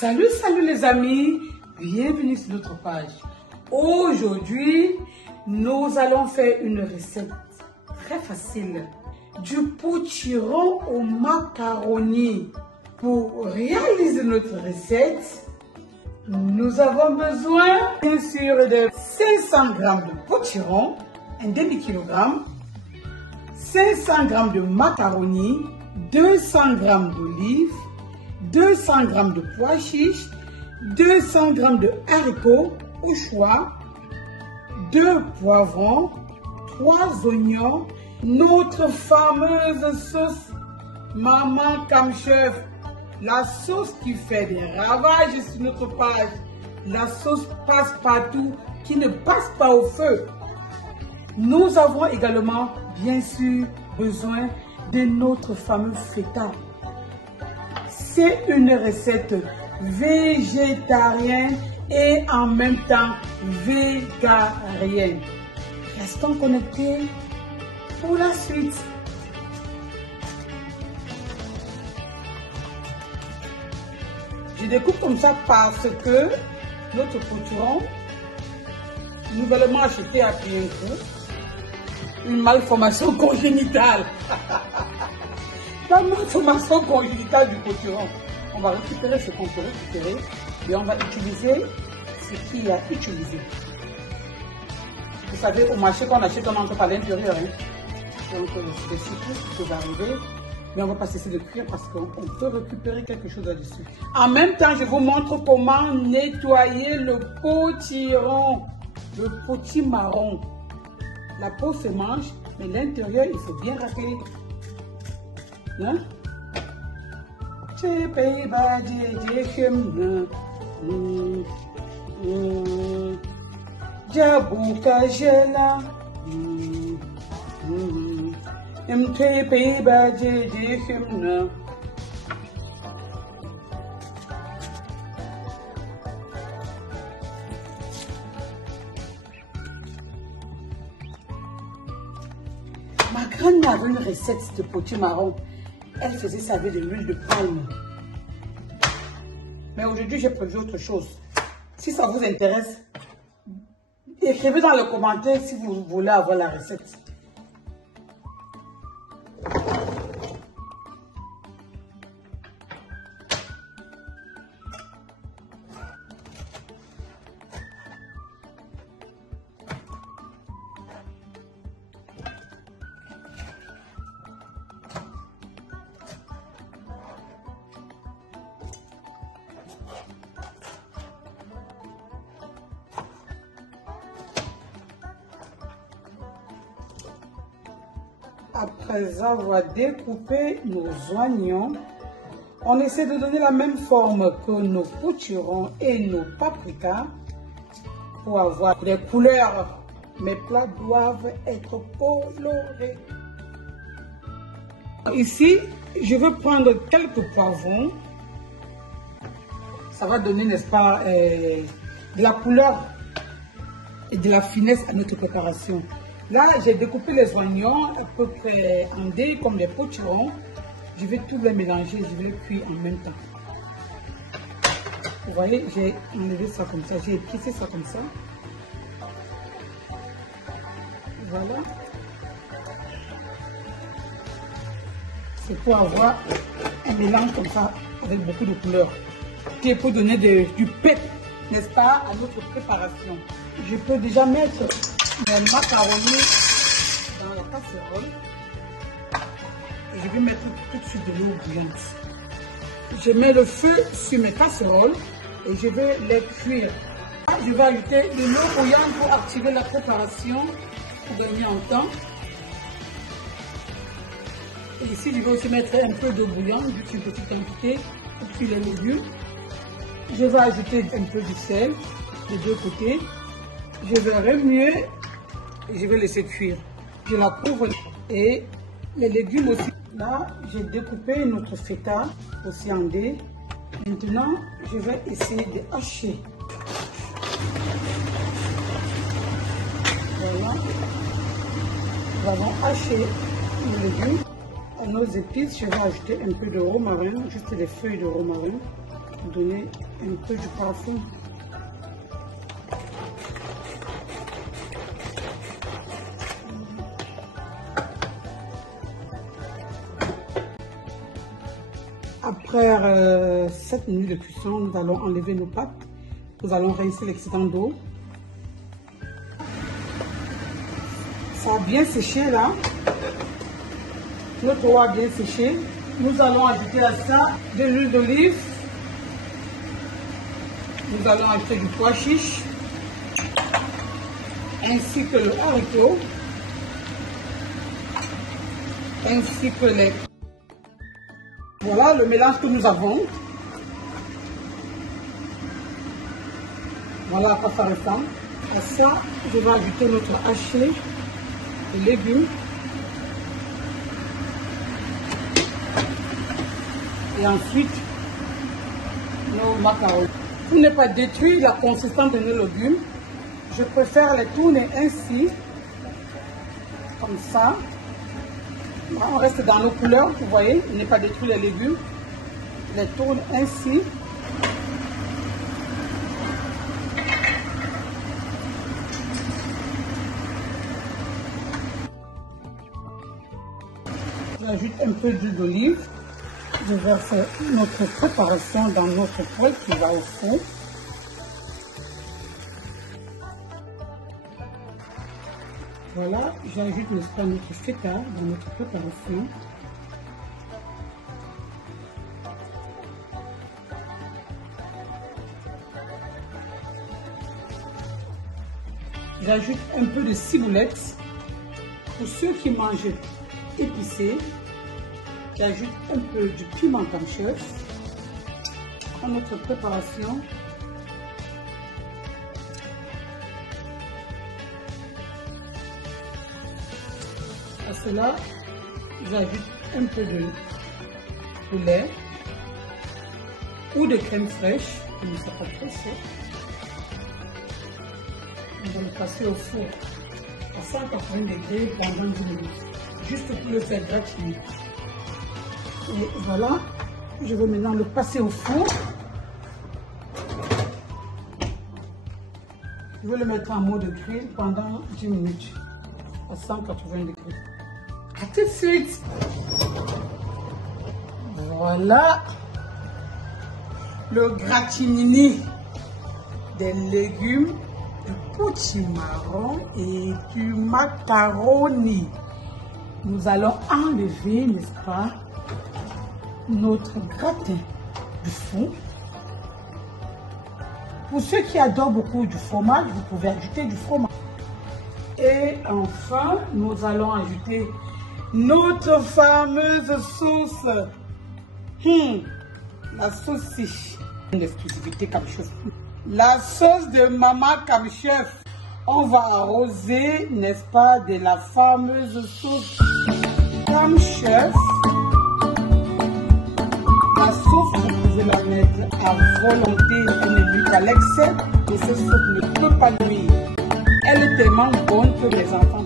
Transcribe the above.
Salut les amis, bienvenue sur notre page. Aujourd'hui, nous allons faire une recette très facile. Du potiron au macaroni. Pour réaliser notre recette, nous avons besoin bien sûr de 500 g de potiron, un demi-kilogramme, 500 g de macaroni, 200 g d'olives, 200 g de pois chiches, 200 g de haricots au choix, 2 poivrons, 3 oignons, notre fameuse sauce Maman Cam Chef, la sauce qui fait des ravages sur notre page, la sauce passe-partout qui ne passe pas au feu. Nous avons également bien sûr besoin de notre fameux feta. C'est une recette végétarienne et en même temps végarienne. Restons connectés pour la suite. Je découpe comme ça parce que notre potiron, nouvellement acheté à Bienco, une malformation congénitale. La malformation congénitale du potiron. On va récupérer ce qu'on peut récupérer et on va utiliser ce qu'il y a utilisé. Vous savez, au marché qu'on achète, on entre par l'intérieur. Hein. Donc, c'est surtout ce qui peut arriver. Mais on ne va pas cesser de cuire parce qu'on peut récupérer quelque chose là-dessus. En même temps, je vous montre comment nettoyer le potiron, le potimarron. La peau se mange, mais l'intérieur, il faut bien racler. Hein? Ma grand-mère avait une recette de potimarron. Elle faisait servir de l'huile de palme. Mais aujourd'hui, j'ai prévu autre chose. Si ça vous intéresse, écrivez dans les commentaires si vous voulez avoir la recette. Après avoir découpé nos oignons, on essaie de donner la même forme que nos potirons et nos paprikas pour avoir des couleurs. Mes plats doivent être colorés. Ici, je vais prendre quelques poivrons. Ça va donner, n'est-ce pas, de la couleur et de la finesse à notre préparation. Là, j'ai découpé les oignons à peu près en dés comme les potirons. Je vais tout les mélanger, je vais les cuire en même temps. Vous voyez, j'ai enlevé ça comme ça, j'ai épicé ça comme ça. Voilà. C'est pour avoir un mélange comme ça avec beaucoup de couleurs. Qui est pour donner du pep, n'est-ce pas, à notre préparation. Je peux déjà mettre mes macaronis dans la casserole et je vais mettre tout de suite de l'eau bouillante. Je mets le feu sur mes casseroles et je vais les cuire. Je vais ajouter de l'eau bouillante pour activer la préparation pour gagner en temps. Et ici, je vais aussi mettre un peu d'eau bouillante, juste une petite quantité pour cuire les légumes. Je vais ajouter un peu de sel des deux côtés. Je vais remuer et je vais laisser cuire. Je la couvre et les légumes aussi. Là, j'ai découpé notre feta aussi en dés. Maintenant, je vais essayer de hacher. Voilà. Nous avons haché les légumes. À nos épices, je vais ajouter un peu de romarin, juste des feuilles de romarin. pour donner un peu du parfum. Après 7 minutes de cuisson, nous allons enlever nos pâtes. Nous allons rincer l'excédent d'eau. Ça a bien séché là. Notre eau a bien séché. Nous allons ajouter à ça de l'huile d'olive. Nous allons ajouter du pois chiche, ainsi que le haricot, ainsi que les... Voilà le mélange que nous avons. Voilà à quoi ça ressemble. À ça, je vais ajouter notre haché de légumes. Et ensuite, nos macarons. Pour ne pas détruire la consistance de nos légumes, je préfère les tourner ainsi, comme ça. On reste dans nos couleurs, vous voyez, ne pas détruire les légumes. Je les tourne ainsi. J'ajoute un peu d'huile d'olive. Je verse notre préparation dans notre poêle qui va au fond. Voilà, j'ajoute notre feta dans notre préparation. J'ajoute un peu de ciboulette. Pour ceux qui mangent épicé, j'ajoute un peu du piment Tam Chef à notre préparation. À cela, j'ajoute un peu de lait ou de crème fraîche, mais ça pas très sec. On va le passer au four à 180 degrés pendant 10 minutes, juste pour le faire gratiner. Et voilà, je vais maintenant le passer au four. Je vais le mettre en mode grill pendant 10 minutes à 180 degrés. À tout de suite. Voilà le gratinini des légumes, du potimarron et du macaroni. Nous allons enlever, n'est-ce pas, notre gratin du fond. Pour ceux qui adorent beaucoup du fromage, vous pouvez ajouter du fromage. Et enfin, nous allons ajouter notre fameuse sauce. La sauce d'exclusivité Tam Chef. La sauce de Maman Tam Chef. On va arroser, n'est-ce pas, de la fameuse sauce Tam Chef. La sauce, vous pouvez la mettre à volonté, elle ne nuit qu'à l'excès, et cette sauce ne peut pas nuire. Elle est tellement bonne que les enfants